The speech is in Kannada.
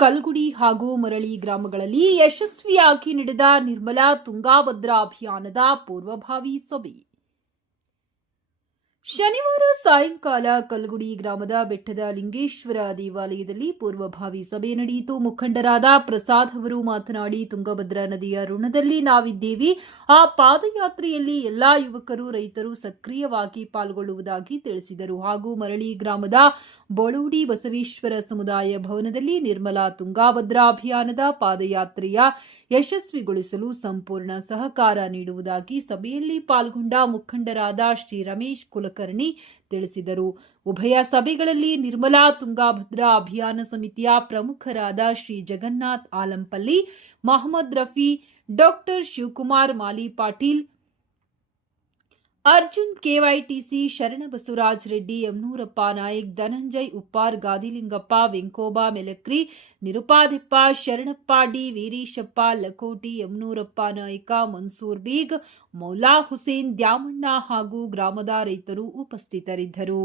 ಕಲ್ಗುಡಿ ಹಾಗೂ ಮರಳಿ ಗ್ರಾಮಗಳಲ್ಲಿ ಯಶಸ್ವಿಯಾಗಿ ನಡೆದ ನಿರ್ಮಲಾ ತುಂಗಾಭದ್ರಾ ಅಭಿಯಾನದ ಪೂರ್ವಭಾವಿ ಸಭೆ ಶನಿವಾರ ಸಾಯಂಕಾಲ ಕಲ್ಗುಡಿ ಗ್ರಾಮದ ಬೆಟ್ಟದ ಲಿಂಗೇಶ್ವರ ದೇವಾಲಯದಲ್ಲಿ ಪೂರ್ವಭಾವಿ ಸಭೆ ನಡೆಯಿತು. ಮುಖಂಡರಾದ ಪ್ರಸಾದ್ ಅವರು ಮಾತನಾಡಿ, ತುಂಗಭದ್ರಾ ನದಿಯ ಋಣದಲ್ಲಿ ನಾವಿದ್ದೇವೆ. ಆ ಪಾದಯಾತ್ರೆಯಲ್ಲಿ ಎಲ್ಲಾ ಯುವಕರು, ರೈತರು ಸಕ್ರಿಯವಾಗಿ ಪಾಲ್ಗೊಳ್ಳುವುದಾಗಿ ತಿಳಿಸಿದರು. ಹಾಗೂ ಮರಳಿ ಗ್ರಾಮದ ಬೊಳೂಡಿ ಬಸವೇಶ್ವರ ಸಮುದಾಯ ಭವನದಲ್ಲಿ ನಿರ್ಮಲಾ ತುಂಗಾಭದ್ರಾ ಅಭಿಯಾನದ ಪಾದಯಾತ್ರೆಯ ಯಶಸ್ವಿಗೊಳಿಸಲು ಸಂಪೂರ್ಣ ಸಹಕಾರ ನೀಡುವುದಾಗಿ ಸಭೆಯಲ್ಲಿ ಪಾಲ್ಗೊಂಡ ಮುಖಂಡರಾದ ಶ್ರೀ ರಮೇಶ್ ಕುಲಕರ್ಣಿ ತಿಳಿಸಿದರು. ಉಭಯ ಸಭೆಗಳಲ್ಲಿ ನಿರ್ಮಲಾ ತುಂಗಾಭದ್ರಾ ಅಭಿಯಾನ ಸಮಿತಿಯ ಪ್ರಮುಖರಾದ Shri Jagannath Alampalli, Mohammed Rafi, doctor Shivakumar Mali Patil Arjun KYTC Sharana Basavaraj Reddy Yamanurappa Nayak, Dhananjay Uppar, Gadilingappa, Venkoba Melakri, Nirupadippa Sharanappa, D Veereeshappa, Lakoti Yamanurappa Nayaka, Mansoor Baig, Maula Hussain, Dyamanna ಹಾಗೂ ಗ್ರಾಮದ ರೈತರು ಉಪಸ್ಥಿತರಿದ್ದರು.